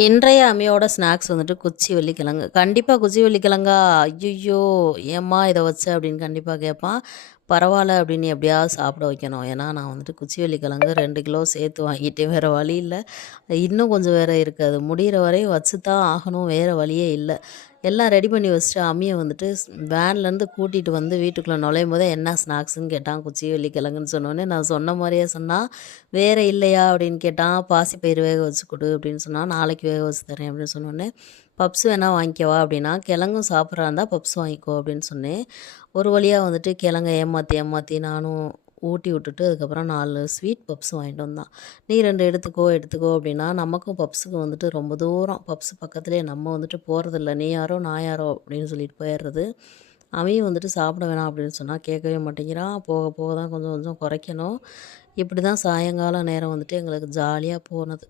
இன்றைய அம்மியோட ஸ்நாக்ஸ் வந்துட்டு குச்சி வள்ளிக்கிழங்கு. கண்டிப்பா குச்சி வள்ளிக்கிழங்கா? ஐய்யய்யோ! ஏம்மா இத வச்ச? அப்படின்னு கண்டிப்பா கேட்பான். பரவால்ல அப்படின்னு எப்படியாவது சாப்பிட வைக்கணும். ஏன்னா நான் வந்துட்டு குச்சி வள்ளிக்கிழங்கு 2 கிலோ சேர்த்து வாங்கிட்டேன். வேற வழி இல்ல. இன்னும் கொஞ்சம் வேற இருக்கு. அது முடியிற வரையும் வச்சு தான் ஆகணும். வேற வழியே இல்ல. எல்லாம் ரெடி பண்ணி வச்சுட்டு அம்மிய வந்துட்டு வேன்லேருந்து கூட்டிட்டு வந்து வீட்டுக்குள்ள நுழையும்போதே என்ன ஸ்நாக்ஸ்ன்னு கேட்டான். குச்சி வள்ளிக்கிழங்குன்னு சொன்னோனே, நான் சொன்ன மாரியே சொன்னான். "வேற இல்லையா?" அப்படின்னு கேட்டான். "பாசிப்பயிறு வேக வச்சு குடு" அப்படின்னு சொன்னான். "நாளைக்கு வேக வச்சு தரேன்" அப்படின்னு சொன்னோனே, "பப்ஸ் வேணா வாங்கிக்கவா?" அப்படின்னா, "கிழங்கும் சாப்பிட்றா இருந்தா பப்ஸ் வாங்கிக்கோ" அப்படின்னு சொன்னேன். ஒரு வழியா வந்துட்டு கிழங்க ஏமாத்தி ஏமாத்தி நானும் ஊட்டி விட்டுட்டு, அதுக்கப்புறம் 4 ஸ்வீட் பப்ஸ் வாங்கிட்டு வந்தான். "நீ 2 எடுத்துக்கோ, எடுத்துக்கோ" அப்படின்னா, நமக்கும் பப்ஸுக்கும் வந்துட்டு ரொம்ப தூரம். பப்ஸ் பக்கத்துலயே நம்ம வந்துட்டு போறதில்ல. "நீ யாரோ, நான் யாரோ" அப்படின்னு சொல்லிட்டு போயிடுறது. அவன் வந்துட்டு சாப்பிட வேணாம் அப்படின்னு சொன்னா கேட்கவே மாட்டேங்கிறான். போக போக தான் கொஞ்சம் கொஞ்சம் குறைக்கணும். இப்படி தான் சாயங்கால நேரம் வந்துட்டு எங்களுக்கு ஜாலியா போனது.